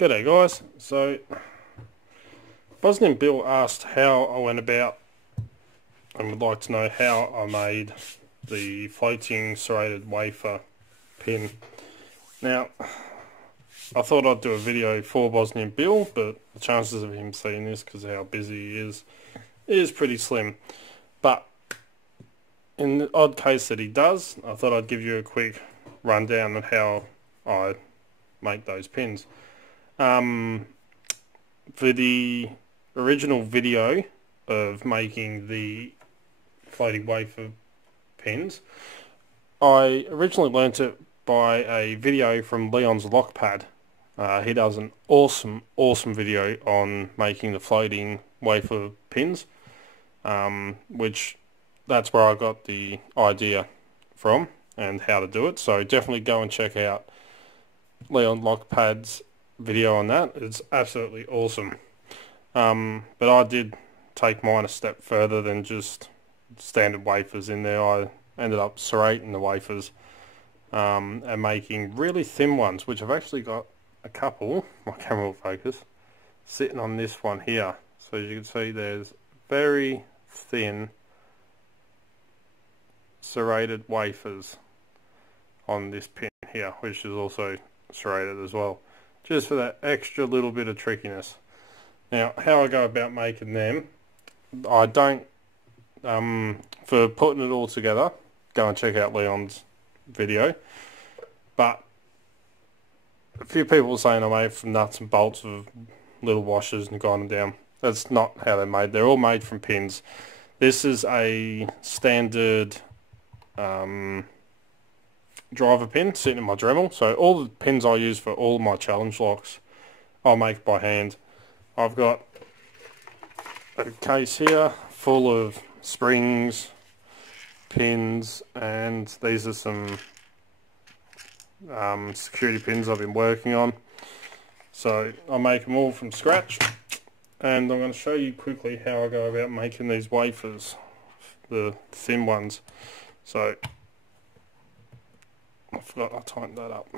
G'day guys. So Bosnian Bill asked how I went about and would like to know how I made the floating serrated wafer pin. Now I thought I'd do a video for Bosnian Bill, but the chances of him seeing this because of how busy he is pretty slim. But in the odd case that he does, I thought I'd give you a quick rundown of how I make those pins. For the original video of making the floating wafer pins, I originally learnt it by a video from Leon's Lockpad. He does an awesome video on making the floating wafer pins, which that's where I got the idea from and how to do it. So definitely go and check out Leon Lockpad's video on that. It's absolutely awesome. But I did take mine a step further than just standard wafers in there. I ended up serrating the wafers and making really thin ones, which I've actually got a couple, my camera will focus, sitting on this one here. So as you can see, there's very thin serrated wafers on this pin here, which is also serrated as well, just for that extra little bit of trickiness. Now how I go about making them, I don't for putting it all together, go and check out Leon's video, but a few people are saying I made from nuts and bolts of little washers and grinding them down. That's not how they're made. They're all made from pins. This is a standard driver pin sitting in my Dremel. So all the pins I use for all my challenge locks I'll make by hand. I've got a case here full of springs, pins, and these are some security pins I've been working on. So I make them all from scratch, and I'm going to show you quickly how I go about making these wafers, the thin ones. So I forgot I tightened that up.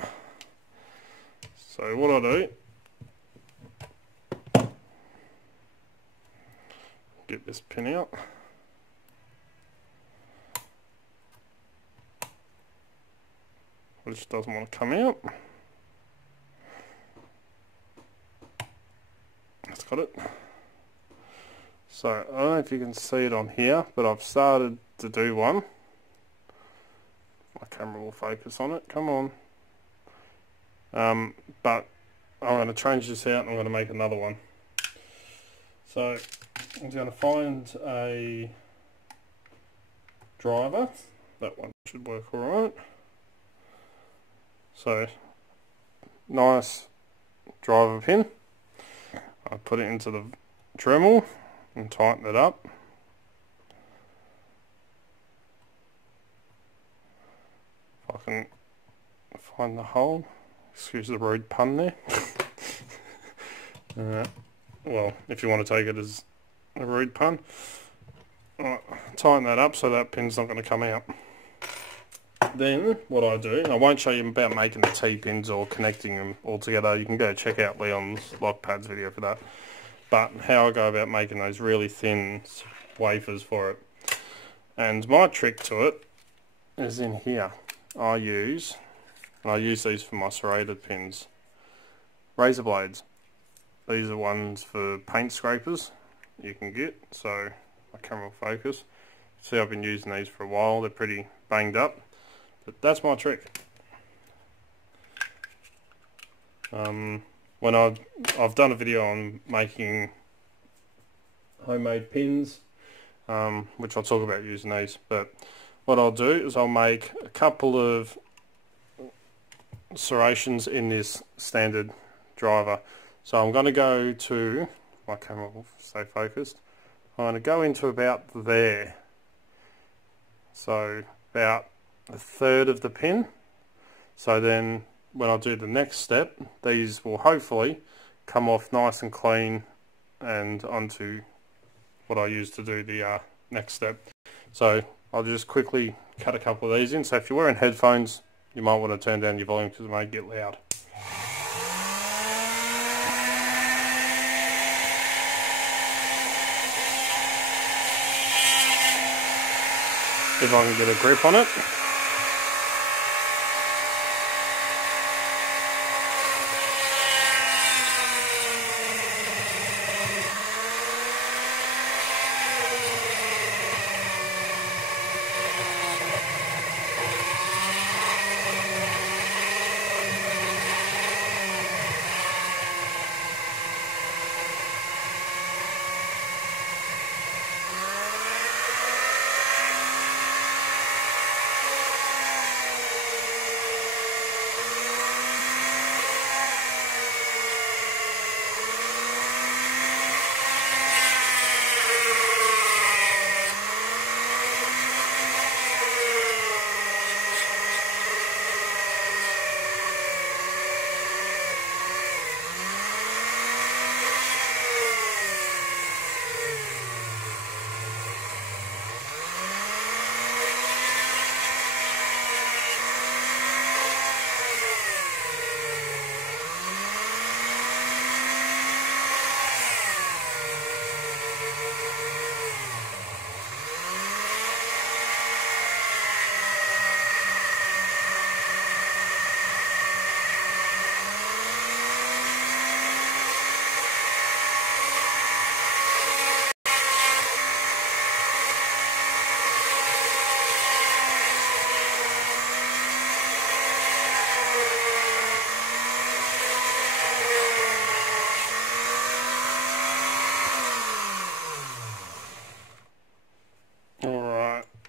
So what I do, get this pin out, which doesn't want to come out. That's got it. So I don't know if you can see it on here, but I've started to do one. My camera will focus on it, come on. But I'm going to change this out and I'm going to make another one. So I'm going to find a driver. That one should work alright. So nice driver pin. I put it into the Dremel and tighten it up. If I can find the hole, excuse the rude pun there. Well, if you want to take it as a rude pun. Right, tighten that up so that pin's not going to come out. Then what I do, I won't show you about making the T-pins or connecting them all together. You can go check out Leon's Lockpad's video for that. But how I go about making those really thin wafers for it. And my trick to it is in here. I use these for my serrated pins, razor blades. These are ones for paint scrapers you can get, so my camera will focus. See, I've been using these for a while. They're pretty banged up, but that's my trick. When I've done a video on making homemade pins, which I'll talk about using these, but what I'll do is I'll make a couple of serrations in this standard driver. So I'm going to go to, my camera will stay focused, I'm going to go into about there. So about a third of the pin. So then when I do the next step, these will hopefully come off nice and clean and onto what I use to do the next step. So I'll just quickly cut a couple of these in. So if you're wearing headphones, you might want to turn down your volume because it may get loud. if I can get a grip on it.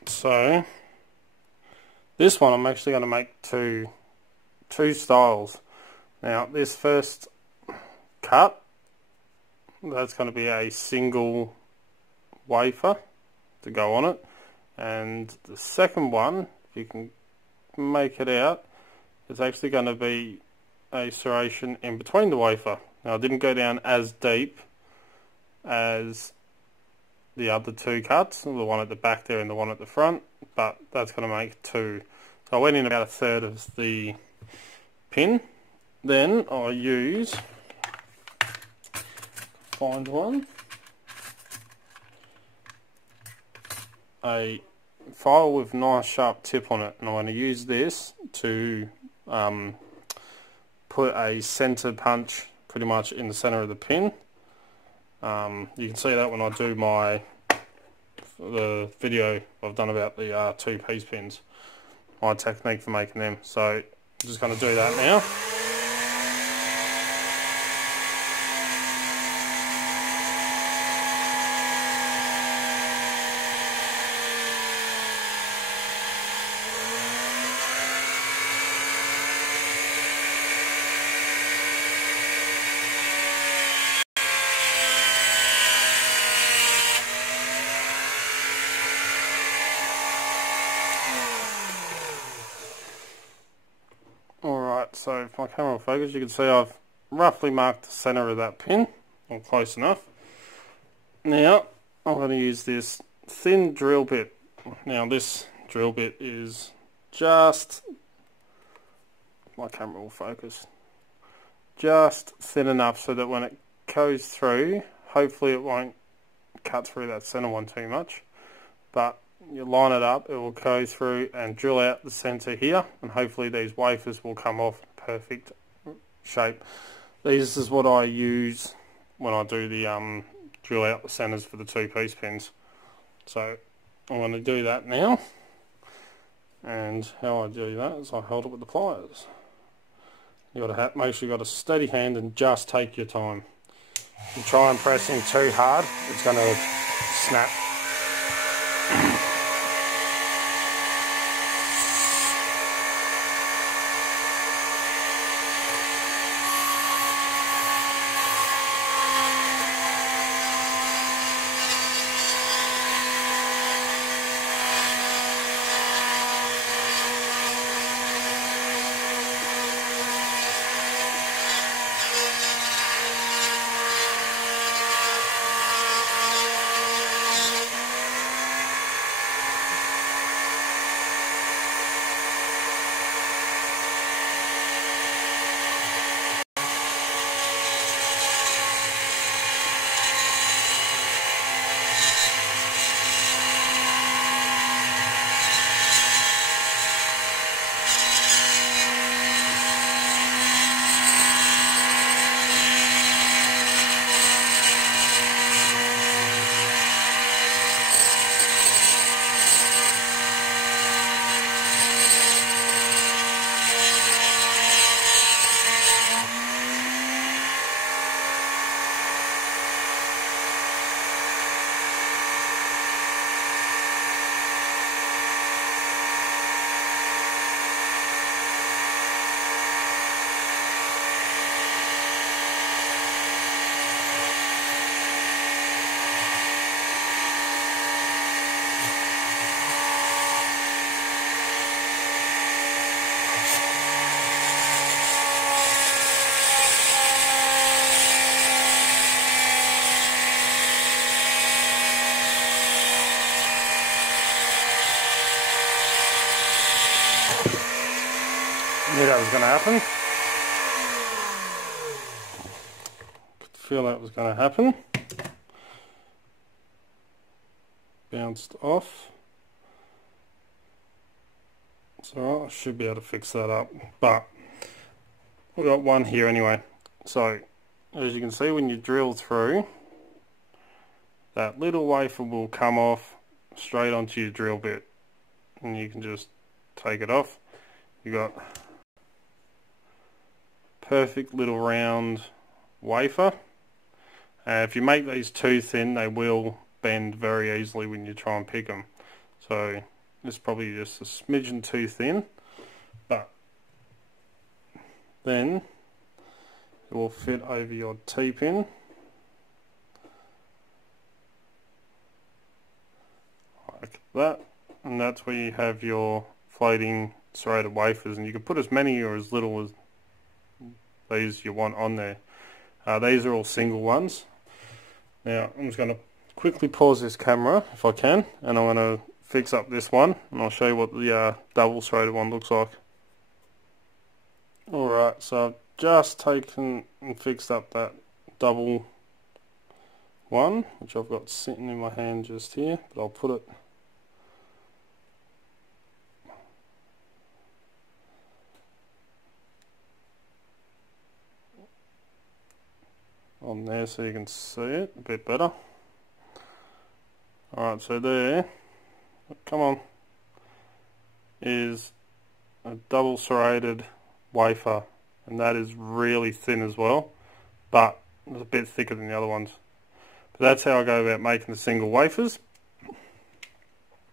So this one I'm actually going to make two styles. Now this first cut, that's going to be a single wafer to go on it, and the second one, if you can make it out, is actually going to be a serration in between the wafer. Now I didn't go down as deep as the other two cuts, the one at the back there and the one at the front, but that's going to make two. So I went in about a third of the pin. Then I use, find one, a file with nice sharp tip on it, and I'm going to use this to put a center punch pretty much in the center of the pin. You can see that when I do the video I've done about the two-piece pins, my technique for making them. So I'm just going to do that now. So if my camera will focus, you can see I've roughly marked the center of that pin, or close enough. Now I'm going to use this thin drill bit. Now this drill bit is just, my camera will focus, just thin enough so that when it goes through, hopefully it won't cut through that center one too much, but you line it up, it will go through and drill out the center here, and hopefully these wafers will come off perfect shape. This is what I use when I do the drill out the centers for the two-piece pins. So I'm going to do that now, and how I do that is I hold it with the pliers. You got to make sure you got a steady hand and just take your time. If you try and pressing too hard, it's going to snap. going to happen. Could feel that was going to happen. Bounced off. It's alright, I should be able to fix that up, but we've got one here anyway. So as you can see, when you drill through, that little wafer will come off straight onto your drill bit, and you can just take it off. You got perfect little round wafer. If you make these too thin, they will bend very easily when you try and pick them. So this is probably just a smidgen too thin, but then it will fit over your T-pin. Like that, and that's where you have your floating serrated wafers, and you can put as many or as little as these you want on there. These are all single ones. Now I'm just going to quickly pause this camera if I can, and I'm going to fix up this one, and I'll show you what the double serrated one looks like. Alright, so I've just taken and fixed up that double one, which I've got sitting in my hand just here, but I'll put it on there so you can see it a bit better. Alright, so there, come on, is a double serrated wafer, and that is really thin as well, but it's a bit thicker than the other ones. But that's how I go about making the single wafers.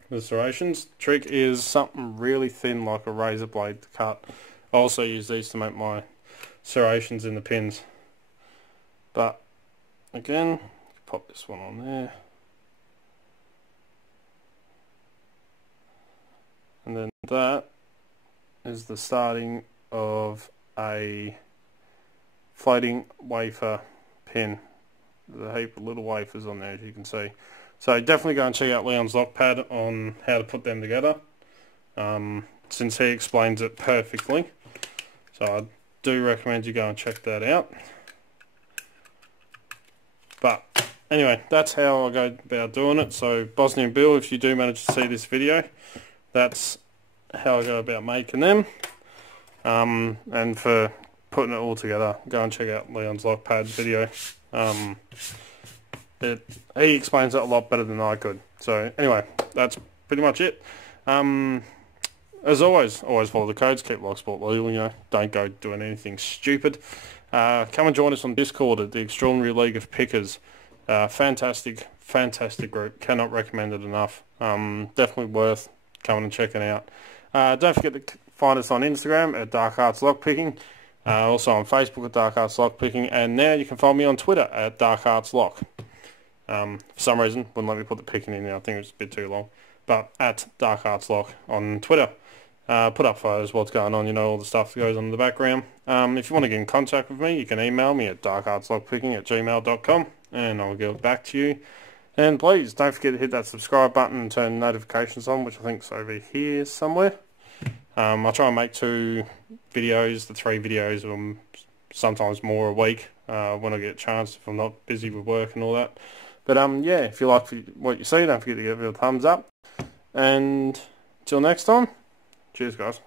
The serrations trick is something really thin like a razor blade to cut. I also use these to make my serrations in the pins. But again, pop this one on there, and then that is the starting of a floating wafer pin. There's a heap of little wafers on there, as you can see. So definitely go and check out Leon's Lockpad on how to put them together, since he explains it perfectly. So I do recommend you go and check that out. But anyway, that's how I go about doing it. So Bosnian Bill, if you do manage to see this video, that's how I go about making them. And for putting it all together, go and check out Leon's Lockpad video. He explains it a lot better than I could. So anyway, that's pretty much it. As always follow the codes, keep Locksport legal, you know, don't go doing anything stupid. Come and join us on Discord at the Extraordinary League of Pickers. Fantastic group, cannot recommend it enough. Definitely worth coming and checking out. Don't forget to find us on Instagram at Dark Arts Lockpicking, also on Facebook at Dark Arts Lockpicking, and now you can find me on Twitter at Dark Arts Lock. For some reason, wouldn't let me put the picking in there, I think it was a bit too long. But at Dark Arts Lock on Twitter. Put up photos, what's going on, you know, all the stuff that goes on in the background. If you want to get in contact with me, you can email me at darkartslockpicking@gmail.com, and I'll get back to you. And please, don't forget to hit that subscribe button and turn notifications on, which I think is over here somewhere. I try and make 2 videos, the 3 videos, sometimes more a week, when I get a chance, if I'm not busy with work and all that. But yeah, if you like what you see, don't forget to give it a thumbs up. And till next time, cheers guys.